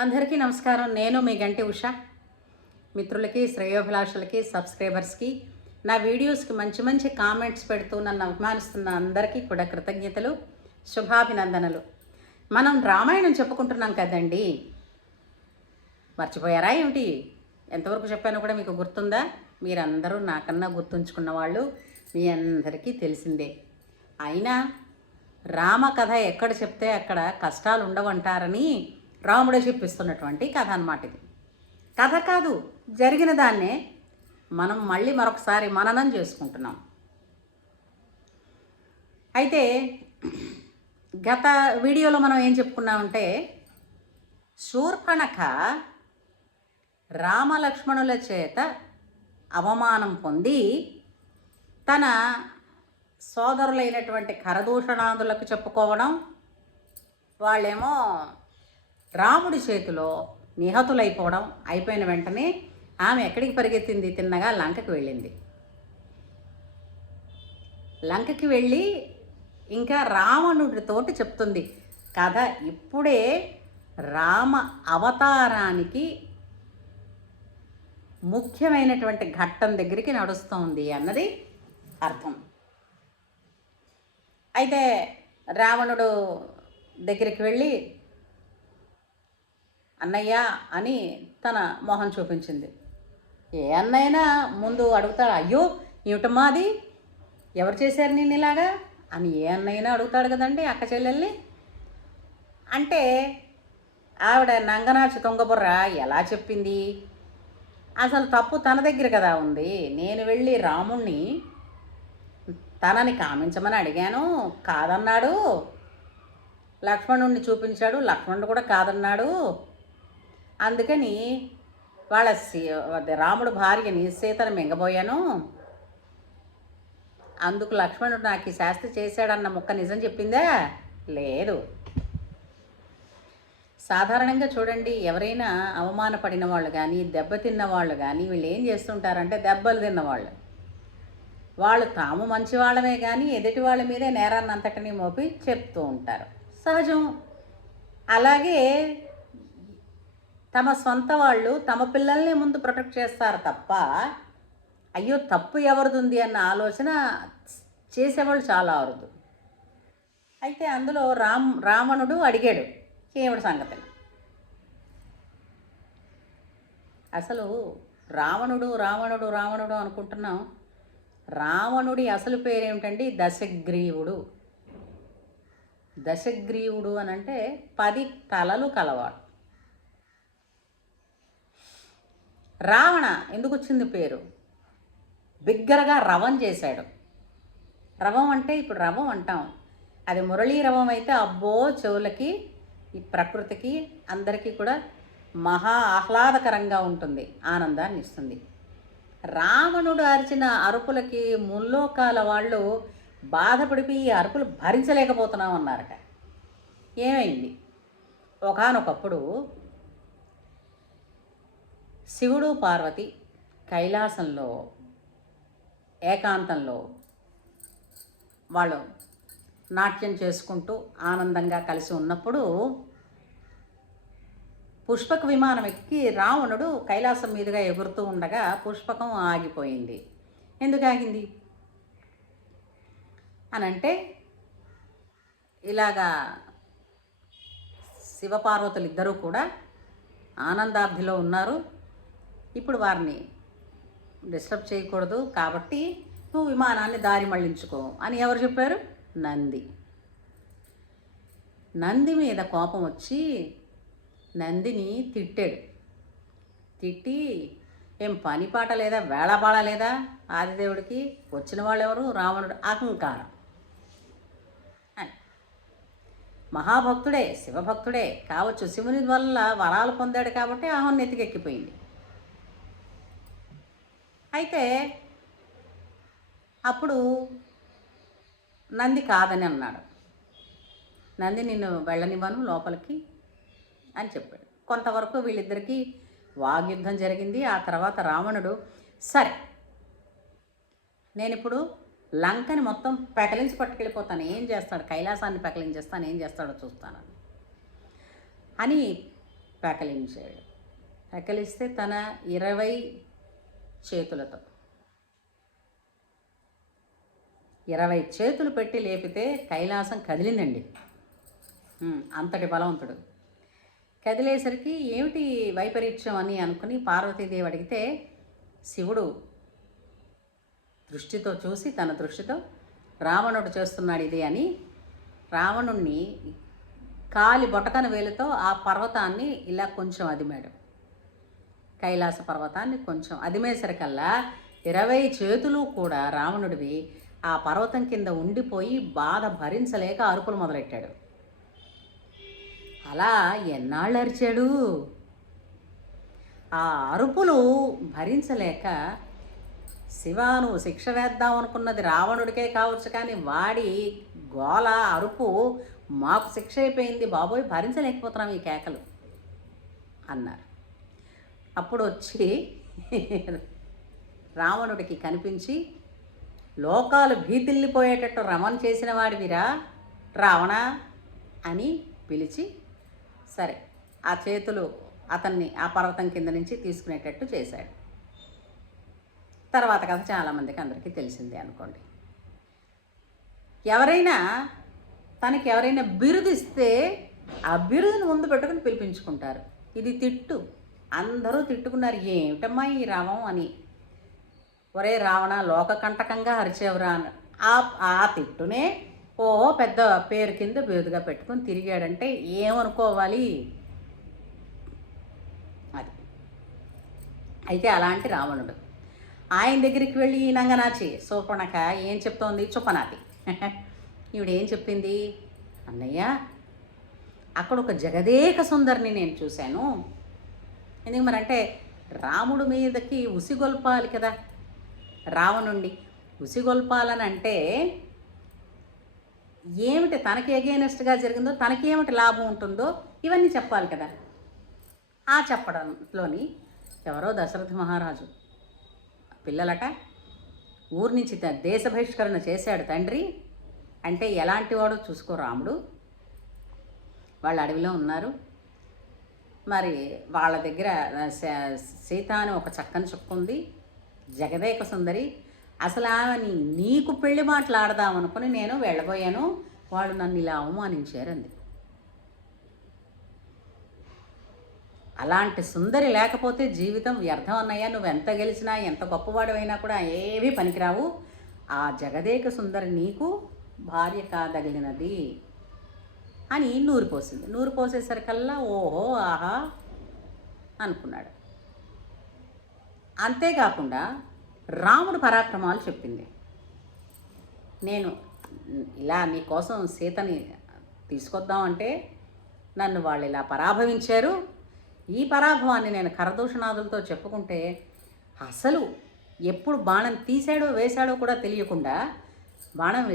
అందరికీ నమస్కారం. నేను మీ గంటి ఉష. మిత్రులకి, శ్రేయోభిలాషులకి, సబ్స్క్రైబర్స్కి, నా వీడియోస్కి మంచి మంచి కామెంట్స్ పెడుతూ నన్ను అభిమానిస్తున్న అందరికీ కూడా కృతజ్ఞతలు, శుభాభినందనలు. మనం రామాయణం చెప్పుకుంటున్నాం కదండి. మర్చిపోయారా ఏమిటి? ఎంతవరకు చెప్పానో కూడా మీకు గుర్తుందా? మీరందరూ నాకన్నా గుర్తుంచుకున్న వాళ్ళు, మీ అందరికీ తెలిసిందే. అయినా రామకథ ఎక్కడ చెప్తే అక్కడ కష్టాలు ఉండవంటారని రాముడే చెప్పిస్తున్నటువంటి కథ అన్నమాట. ఇది కథ కాదు, జరిగిన దాన్నే మనం మళ్ళీ మరొకసారి మననం చేసుకుంటున్నాం. అయితే గత వీడియోలో మనం ఏం చెప్పుకున్నామంటే, శూర్పణఖ రామలక్ష్మణుల చేత అవమానం పొంది తన సోదరులైనటువంటి ఖరదూషణాదులకు చెప్పుకోవడం, వాళ్ళేమో రాముడి చేతిలో నిహతులైపోవడం అయిపోయిన వెంటనే ఆమె ఎక్కడికి పరిగెత్తింది? తిన్నగా లంకకి వెళ్ళింది. లంకకి వెళ్ళి ఇంకా రావణుడితోటి చెప్తుంది కథ. ఇప్పుడే రామ అవతారానికి ముఖ్యమైనటువంటి ఘట్టం దగ్గరికి నడుస్తోంది అన్నది అర్థం. అయితే రావణుడు దగ్గరికి వెళ్ళి అన్నయ్య అని తన మొహం చూపించింది. ఏ అన్నయ్యనా ముందు అడుగుతాడు, అయ్యో ఏమిటమ్మా అది, ఎవరు చేశారు నేను ఇలాగా అని ఏ అన్నయ్యనా అడుగుతాడు కదండి అక్క చెల్లెల్ని. అంటే ఆవిడ నంగనాచి తుంగబుర్ర ఎలా చెప్పింది? అసలు తప్పు తన దగ్గర కదా ఉంది. నేను వెళ్ళి రాముణ్ణి తనని కామించమని అడిగాను, కాదన్నాడు. లక్ష్మణుడిని చూపించాడు, లక్ష్మణుడు కూడా కాదన్నాడు. అందుకని వాళ్ళ రాముడు భార్యని సీతను మింగబోయాను. అందుకు లక్ష్మణుడు నాకు ఈ శాస్త్రి చేశాడన్న ముక్క నిజం చెప్పిందా? లేదు. సాధారణంగా చూడండి, ఎవరైనా అవమానపడిన వాళ్ళు కానీ, దెబ్బతిన్న వాళ్ళు కానీ, వీళ్ళు ఏం చేస్తుంటారంటే, దెబ్బలు తిన్నవాళ్ళు వాళ్ళు తాము మంచి వాళ్ళమే కానీ ఎదుటి వాళ్ళ మీదే నేరాన్ని అంతటినీ మోపి చెప్తూ ఉంటారు, సహజం. అలాగే తమ సొంత వాళ్ళు తమ పిల్లల్ని ముందు ప్రొటెక్ట్ చేస్తారు తప్ప, అయ్యో తప్పు ఎవరిది అన్న ఆలోచన చేసేవాళ్ళు చాలా అరుదు. అయితే అందులో రావణుడు అడిగాడు ఏమిటి సంగతి. అసలు రావణుడు రావణుడు రావణుడు అనుకుంటున్నాం. రావణుడి అసలు పేరేమిటండి? దశగ్రీవుడు. దశగ్రీవుడు అని అంటే 10 తలలు కలవాడు. రావణ ఎందుకు వచ్చింది పేరు? బిగ్గరగా రవం చేశాడు. రవం అంటే ఇప్పుడు రవం అంటాం, అది మురళీ రవం అయితే అబ్బో చెవులకి, ఈ ప్రకృతికి అందరికీ కూడా మహా ఆహ్లాదకరంగా ఉంటుంది, ఆనందాన్ని ఇస్తుంది. రావణుడు అరిచిన అరుపులకి ముల్లోకాల వాళ్ళు బాధపడిపోయి ఈ అరుపులు భరించలేకపోతున్నాం అన్నారట. ఏమైంది? ఒకానొకప్పుడు శివుడు పార్వతి కైలాసంలో ఏకాంతంలో వాళ్ళు నాట్యం చేసుకుంటూ ఆనందంగా కలిసి ఉన్నప్పుడు పుష్పక విమానం ఎక్కి రావణుడు కైలాసం మీదుగా ఎగురుతూ ఉండగా పుష్పకం ఆగిపోయింది. ఎందుకు ఆగింది అనంటే, ఇలాగా శివపార్వతులు ఇద్దరూ కూడా ఆనందాబ్ధిలో ఉన్నారు, ఇప్పుడు వారిని డిస్టర్బ్ చేయకూడదు కాబట్టి నువ్వు విమానాన్ని దారి మళ్ళించుకో అని ఎవరు చెప్పారు? నంది. నంది మీద కోపం వచ్చి నందిని తిట్టాడు. తిట్టి, ఏం పని పాట లేదా, వేళాపాళ లేదా ఆదిదేవుడికి? వచ్చిన వాళ్ళు ఎవరు? రావణుడు. అహంకారం. మహాభక్తుడే, శివభక్తుడే కావచ్చు, శివుని వల్ల వరాలు పొందాడు కాబట్టి అహం నెత్తికెక్కిపోయింది. అయితే అప్పుడు నంది కాదని అన్నాడు. నంది నిన్ను వెళ్ళనివ్వను లోపలికి అని చెప్పాడు. కొంతవరకు వీళ్ళిద్దరికీ వాగ్యుద్ధం జరిగింది. ఆ తర్వాత రావణుడు, సరే నేను ఇప్పుడు లంకని మొత్తం పెకలించి పట్టుకెళ్ళిపోతాను, ఏం చేస్తాడు, కైలాసాన్ని పెకలించేస్తాను, ఏం చేస్తాడో చూస్తాను అని పెకలించాడు. పెకలిస్తే తన 20 చేతులతో 20 చేతులు పెట్టి లేపితే కైలాసం కదిలిందండి. అంతటి బలవంతుడు. కదిలేసరికి ఏమిటి వైపరీత్యం అని అనుకుని పార్వతీదేవి అడిగితే శివుడు దృష్టితో చూసి తన దృష్టితో రావణుడు చేస్తున్నాడు ఇది అని రావణుణ్ణి కాలి బొటకన వేలుతో ఆ పర్వతాన్ని ఇలా కొంచెం అదిమాడు. కైలాస పర్వతాన్ని కొంచెం అదిమేసరికల్లా 20 చేతులు కూడా రావణుడివి ఆ పర్వతం కింద ఉండిపోయి బాధ భరించలేక అరుపులు మొదలెట్టాడు. అలా ఎన్నాళ్ళు అరిచాడు. ఆ అరుపులు భరించలేక శివ నువ్వు శిక్ష వేద్దాం అనుకున్నది రావణుడికే కావచ్చు, కానీ వాడి గోల అరుపు మాకు శిక్ష అయిపోయింది బాబోయ్, భరించలేకపోతున్నాం ఈ కేకలు అన్నారు. అప్పుడు వచ్చి రావణుడికి కనిపించి లోకాలు భీతిల్లిపోయేటట్టు రమణ చేసిన వాడివిరా రావణ అని పిలిచి సరే ఆ చేతులు అతన్ని ఆ పర్వతం కింద నుంచి తీసుకునేటట్టు చేశాడు. తర్వాత కథ చాలామందికి అందరికీ తెలిసిందే అనుకోండి. తనకి ఎవరైనా బిరుదిస్తే ఆ బిరుదుని ముందు పెట్టుకుని పిలిపించుకుంటారు. ఇది తిట్టు. అందరూ తిట్టుకున్నారు, ఏమిటమ్మా ఈ రావం అని. ఒరే రావణ లోకకంటకంగా అరిచేవరా అని ఆ తిట్టునే పెద్ద పేరు కింద బిరుదుగా పెట్టుకుని తిరిగాడంటే ఏమనుకోవాలి అది. అయితే అలాంటి రావణుడు ఆయన దగ్గరికి వెళ్ళి ఈ నంగనాచి శూర్పణఖ ఏం చెప్తోంది, చుప్పనాతి ఈవిడేం చెప్పింది, అన్నయ్య అక్కడ ఒక జగదేక సుందరిని నేను చూశాను. ఎందుకు మరి అంటే రాముడు మీదకి ఉసిగొల్పాలి కదా, రావణుండి ఉసిగొల్పాలని అంటే ఏమిటి తనకి ఎగైనెస్ట్గా జరిగిందో, తనకేమిటి లాభం ఉంటుందో ఇవన్నీ చెప్పాలి కదా. ఆ చెప్పడంలోని ఎవరో దశరథ మహారాజు పిల్లలట ఊరి నుంచి దేశ బహిష్కరణ చేశాడు తండ్రి. అంటే ఎలాంటి వాడో చూసుకో రాముడు. వాళ్ళు అడవిలో ఉన్నారు. మరి వాళ్ళ దగ్గర సీత అని ఒక చక్కని చుక్క ఉంది, జగదేక సుందరి. అసలు ఆమెని నీకు పెళ్లి మాట్లాడదామనుకుని నేను వెళ్ళబోయాను, వాళ్ళు నన్ను ఇలా అవమానించారు అంది. అలాంటి సుందరి లేకపోతే జీవితం వ్యర్థం అన్నయ్యా, నువ్వు ఎంత గెలిచినా ఎంత గొప్పవాడమైనా కూడా ఏవీ పనికిరావు. ఆ జగదేక సుందరి నీకు భార్య కాదగిలినది అని నూరిపోసింది. నూరిపోసేసరికల్లా ఓహో ఆహా అనుకున్నాడు. అంతేకాకుండా రాముడు పరాక్రమాలు చెప్పింది. నేను ఇలా నీకోసం సీతని తీసుకొద్దామంటే నన్ను వాళ్ళు ఇలా పరాభవించారు. ఈ పరాభవాన్ని నేను కరదూషణాదులతో చెప్పుకుంటే అసలు ఎప్పుడు బాణం తీశాడో వేశాడో కూడా తెలియకుండా బాణాలు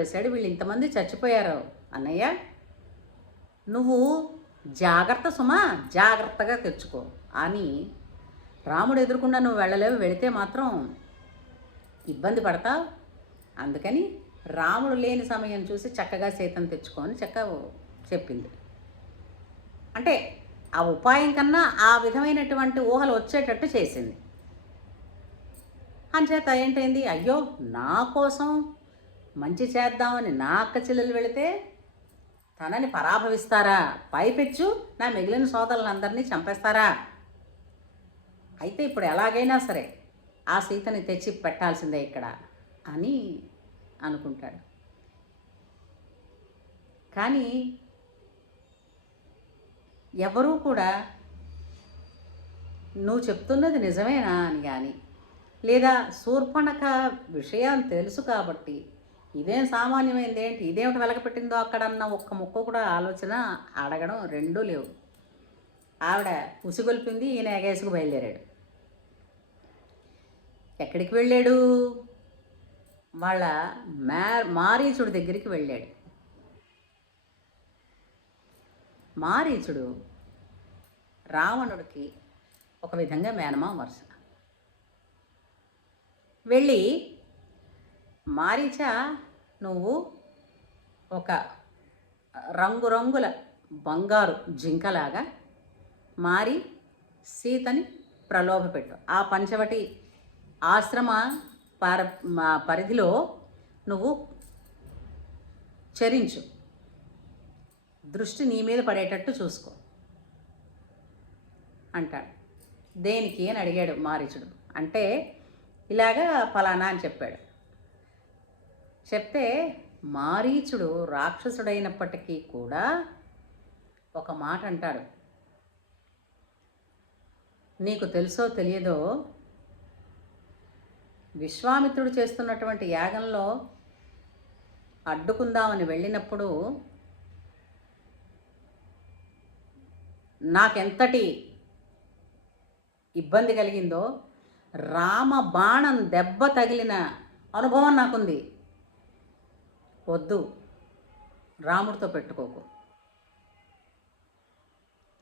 వేశాడు, వీళ్ళు ఇంతమంది చచ్చిపోయారు అన్నయ్య. నువ్వు జాగ్రత్త సుమా, జాగ్రత్తగా తెచ్చుకో అని రాముడు ఎదురుకుండా నువ్వు వెళ్ళలేవు, వెళితే మాత్రం ఇబ్బంది పడతావు. అందుకని రాముడు లేని సమయం చూసి చక్కగా సీతను తెచ్చుకొని చెప్పింది. అంటే ఆ ఉపాయం కన్నా ఆ విధమైనటువంటి ఊహలు వచ్చేటట్టు చేసింది. అంచేత ఏంటైంది, అయ్యో నా కోసం మంచి చేద్దామని నా అక్క చెల్లెలు వెళితే తనని పరాభవిస్తారా, పైపెచ్చు నా మిగిలిన సోదరులందరినీ చంపేస్తారా, అయితే ఇప్పుడు ఎలాగైనా సరే ఆ సీతని తెచ్చి పెట్టాల్సిందే ఇక్కడ అని అనుకుంటాడు. కానీ ఎవరూ కూడా నువ్వు చెప్తున్నది నిజమేనా అని కానీ, లేదా శూర్పణఖ విషయం తెలుసు కాబట్టి ఇదేం సామాన్యమైంది ఏంటి, ఇదేమిటి వెలగపెట్టిందో అక్కడన్న ఒక్క ముక్క కూడా ఆలోచన అడగడం రెండూ లేవు. ఆవిడ ఉసిగొల్పింది, ఈయన ఎగేసుకు బయలుదేరాడు. ఎక్కడికి వెళ్ళాడు, వాళ్ళ మారీచుడి దగ్గరికి వెళ్ళాడు. మారీచుడు రావణుడికి ఒక విధంగా మేనమామ వరుస. వెళ్ళి మారీచ నువ్వు ఒక రంగురంగుల బంగారు జింకలాగా మారి సీతని ప్రలోభపెట్టు. ఆ పంచవటి ఆశ్రమ పరిధిలో నువ్వు చరించు, దృష్టి నీ మీద పడేటట్టు చూసుకో అంటాడు. దేనికి అని అడిగాడు మారీచుడు. అంటే ఇలాగా ఫలానా అని చెప్పాడు. చెప్తే మారీచుడు రాక్షసుడైనప్పటికీ కూడా ఒక మాట అంటాడు. నీకు తెలుసో తెలియదో, విశ్వామిత్రుడు చేస్తున్నటువంటి యాగంలో అడ్డుకుందామని వెళ్ళినప్పుడు నాకెంతటి ఇబ్బంది కలిగిందో, రామ బాణం దెబ్బ తగిలిన అనుభవం నాకుంది. వద్దు, రాముడితో పెట్టుకోకు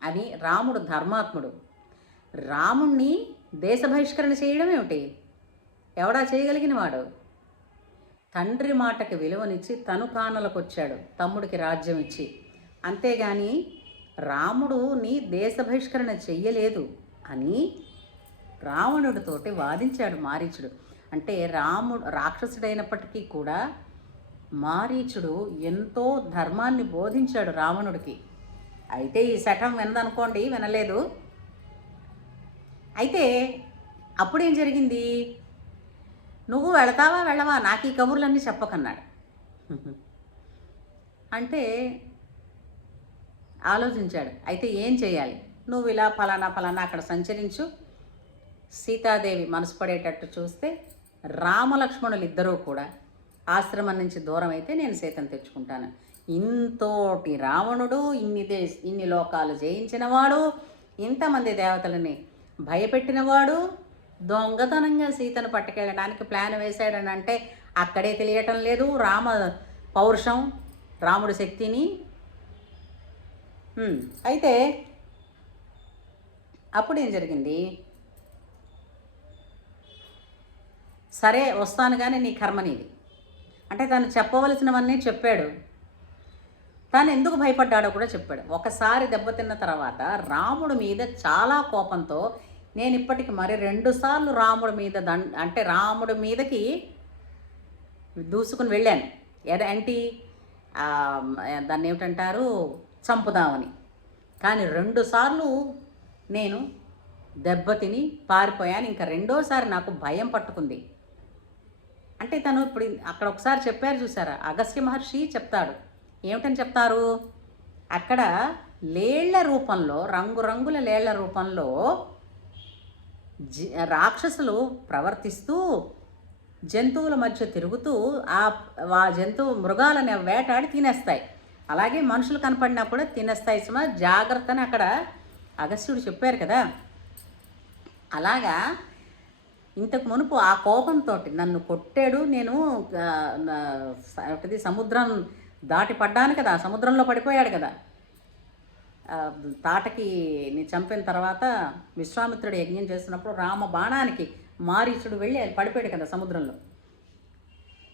అని. రాముడు ధర్మాత్ముడు. రాముణ్ణి దేశ బహిష్కరణ చేయడం ఏమిటి? ఎవడా చేయగలిగిన వాడు? తండ్రి మాటకి విలువనిచ్చి తను కానలకు వచ్చాడు, తమ్ముడికి రాజ్యం ఇచ్చి. అంతేగాని రాముడుని దేశ బహిష్కరణ చెయ్యలేదు అని రావణుడితోటి వాదించాడు మారీచుడు. అంటే రాముడు రాక్షసుడైనప్పటికీ కూడా మారీచుడు ఎంతో ధర్మాన్ని బోధించాడు రావణుడికి. అయితే ఈ శఠం వినదనుకోండి, వినలేదు. అయితే అప్పుడేం జరిగింది? నువ్వు వెళతావా వెళ్ళవా, నాకు ఈ కబుర్లన్నీ చెప్పకన్నాడు. అంటే ఆలోచించాడు. అయితే ఏం చేయాలి? నువ్వు ఇలా ఫలానా అక్కడ సంచరించు, సీతాదేవి మనసు పడేటట్టు చూస్తే రామలక్ష్మణులు ఇద్దరూ కూడా ఆశ్రమం నుంచి దూరం అయితే నేను సీతను తెచ్చుకుంటాను. ఇంతోటి రావణుడు, ఇన్ని లోకాలు జయించినవాడు, ఇంతమంది దేవతలని భయపెట్టినవాడు, దొంగతనంగా సీతను పట్టుకెళ్ళడానికి ప్లాన్ వేశాడని అంటే అక్కడే తెలియటం లేదు రామ పౌరుషం, రాముడి శక్తిని. అయితే అప్పుడు ఏం జరిగింది? సరే వస్తాను కానీ నీ కర్మ నీది అంటే తను చెప్పవలసినవన్నీ చెప్పాడు. తాను ఎందుకు భయపడ్డాడో కూడా చెప్పాడు. ఒకసారి దెబ్బతిన్న తర్వాత రాముడి మీద చాలా కోపంతో నేను ఇప్పటికి మరి 2 సార్లు రాముడి మీద అంటే రాముడి మీదకి దూసుకుని వెళ్ళాను. ఏంటి దాన్ని ఏమిటంటారు, చంపుదామని. కానీ 2 సార్లు నేను దెబ్బతిని పారిపోయాను. ఇంకా 2వసారి నాకు భయం పట్టుకుంది. అంటే తను ఇప్పుడు అక్కడ ఒకసారి చెప్పారు చూసారా, అగస్త్య మహర్షి చెప్తాడు. ఏమిటని చెప్తారు? అక్కడ లేళ్ల రూపంలో, రంగురంగుల లేళ్ల రూపంలో రాక్షసులు ప్రవర్తిస్తూ జంతువుల మధ్య తిరుగుతూ ఆ జంతువు మృగాలని వేటాడి తినేస్తాయి. అలాగే మనుషులు కనపడినా కూడా తినేస్తాయి. జాగ్రత్త అని అక్కడ అగస్త్యుడు చెప్పారు కదా. అలాగా ఇంతకు మునుపు ఆ కోపంతో నన్ను కొట్టాడు. నేను సముద్రం దాటి పడ్డాను కదా, సముద్రంలో పడిపోయాడు కదా. తాటకి ని చంపిన తర్వాత విశ్వామిత్రుడు యజ్ఞం చేస్తున్నప్పుడు రామ బాణానికి మారీచుడు వెళ్ళి పడిపోయాడు కదా సముద్రంలో.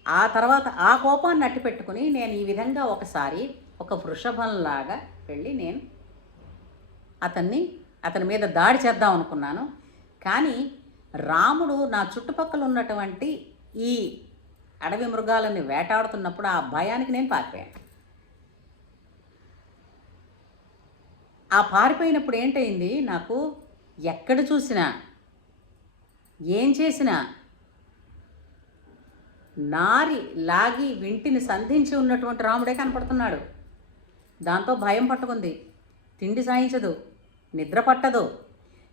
ఆ తర్వాత ఆ కోపాన్ని అట్టి పెట్టుకుని నేను ఈ విధంగా ఒకసారి ఒక వృషభంలాగా వెళ్ళి నేను అతని మీద దాడి చేద్దాం అనుకున్నాను. కానీ రాముడు నా చుట్టుపక్కల ఉన్నటువంటి ఈ అడవి మృగాలని వేటాడుతున్నప్పుడు ఆ భయానికి నేను పారిపోయాను. ఆ పారిపోయినప్పుడు ఏంటయింది, నాకు ఎక్కడ చూసినా ఏం చేసినా నారి లాగి వింటిని సంధించి ఉన్నటువంటి రాముడే కనపడుతున్నాడు. దాంతో భయం పట్టుకుంది. తిండి సాయించదు, నిద్ర పట్టదు.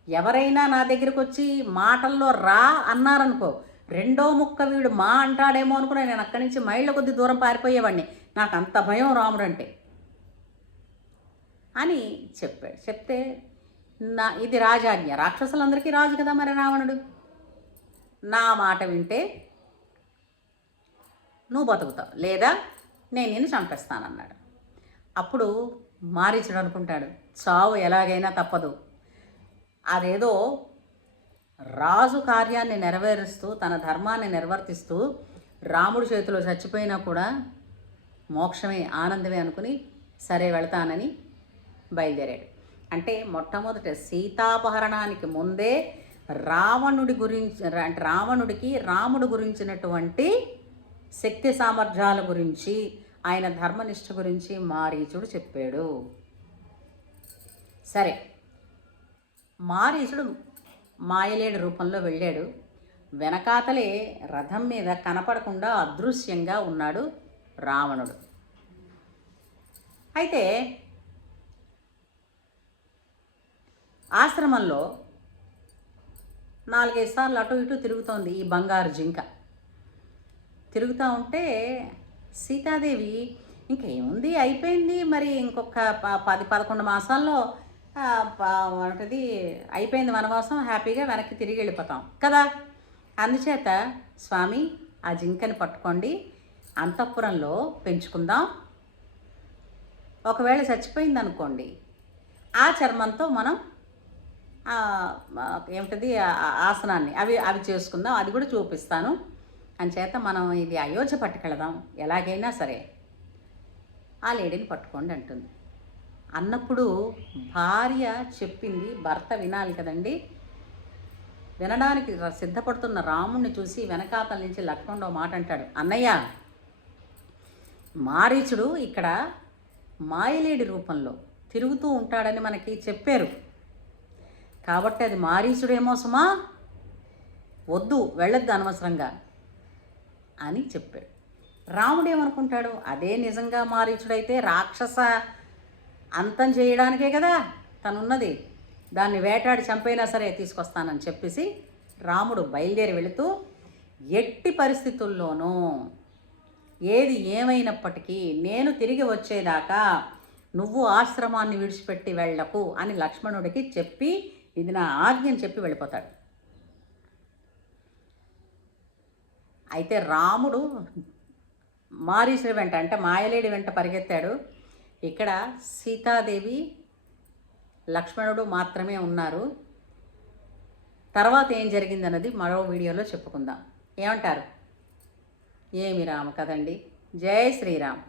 ఎవరైనా నా దగ్గరికి వచ్చి మాటల్లో రా అన్నారనుకో, 2వ ముక్క వీడు మా అంటాడేమో అనుకుని నేను అక్కడి నుంచి మైళ్ళ కొద్ది దూరం పారిపోయేవాడిని. నాకు అంత భయం రాముడంటే అని చెప్పాడు. చెప్తే ఇది రాజాజ్ఞ, రాక్షసులందరికీ రాజు కదా మరి రావణుడు. నా మాట వింటే నువ్వు బతుకుతావు, లేదా నేను నిన్ను చంపేస్తానన్నాడు. అప్పుడు మారీచుడు అనుకుంటాడు, చావు ఎలాగైనా తప్పదు. అదేదో రాజు కార్యాన్ని నెరవేరుస్తూ తన ధర్మాన్ని నిర్వర్తిస్తూ రాముడి చేతిలో చచ్చిపోయినా కూడా మోక్షమే, ఆనందమే అనుకుని సరే వెళతానని బయలుదేరాడు. అంటే మొట్టమొదట సీతాపహరణానికి ముందే రావణుడి గురించి, అంటే రావణుడికి రాముడు గురించినటువంటి శక్తి సామర్థ్యాల గురించి, ఆయన ధర్మనిష్ట గురించి మారీచుడు చెప్పాడు. సరే, మారీచుడు మాయలేడి రూపంలో వెళ్ళాడు. వెనకాతలే రథం మీద కనపడకుండా అదృశ్యంగా ఉన్నాడు రావణుడు. అయితే ఆశ్రమంలో 4-5 సార్లు అటు ఇటు తిరుగుతోంది ఈ బంగారు జింక. తిరుగుతూ ఉంటే సీతాదేవి ఇంకేముంది, అయిపోయింది, మరి ఇంకొక 10-11 మాసాల్లో అంటది అయిపోయింది వనవాసం, హ్యాపీగా వెనక్కి తిరిగి వెళ్ళిపోతాం కదా. అందుచేత స్వామి ఆ జింకని పట్టుకోండి, అంతఃపురంలో పెంచుకుందాం. ఒకవేళ చచ్చిపోయింది అనుకోండి, ఆ చర్మంతో మనం ఏమిటది ఆసనాన్ని అవి చేసుకుందాం, అది కూడా చూపిస్తాను. అంచేత మనం ఇది అయోధ్య పట్టుకెళదాం, ఎలాగైనా సరే ఆ లేడీని పట్టుకోండి అంటుంది. అన్నప్పుడు భార్య చెప్పింది భర్త వినాలి కదండి. వినడానికి సిద్ధపడుతున్న రాముణ్ణి చూసి వెనకాతల నుంచి లక్ష్మణుడు మాట అంటాడు, అన్నయ్య, మారీచుడు ఇక్కడ మాయలేడి రూపంలో తిరుగుతూ ఉంటాడని మనకి చెప్పారు, కాబట్టి అది మారీచుడేమో సుమా, వద్దు, వెళ్ళొద్దు అనవసరంగా అని చెప్పాడు. రాముడేమనుకుంటాడు, అదే నిజంగా మారీచుడైతే రాక్షస అంతం చేయడానికే కదా తనున్నది, దాన్ని వేటాడి చంపైనా సరే తీసుకొస్తానని చెప్పేసి రాముడు బయలుదేరి వెళుతూ, ఎట్టి పరిస్థితుల్లోనూ ఏది ఏమైనప్పటికీ నేను తిరిగి వచ్చేదాకా నువ్వు ఆశ్రమాన్ని విడిచిపెట్టి వెళ్ళకు అని లక్ష్మణుడికి చెప్పి, ఇది నా ఆజ్ఞని చెప్పి వెళ్ళిపోతాడు. అయితే రాముడు మారీచుడి వెంట, అంటే మాయలేడి వెంట పరిగెత్తాడు. ఇక్కడ సీతాదేవి లక్ష్మణుడు మాత్రమే ఉన్నారు. తర్వాత ఏం జరిగిందన్నది మరో వీడియోలో చెప్పుకుందాం. ఏమంటారు? ఏమి రామ కదండి. జై శ్రీరామ్.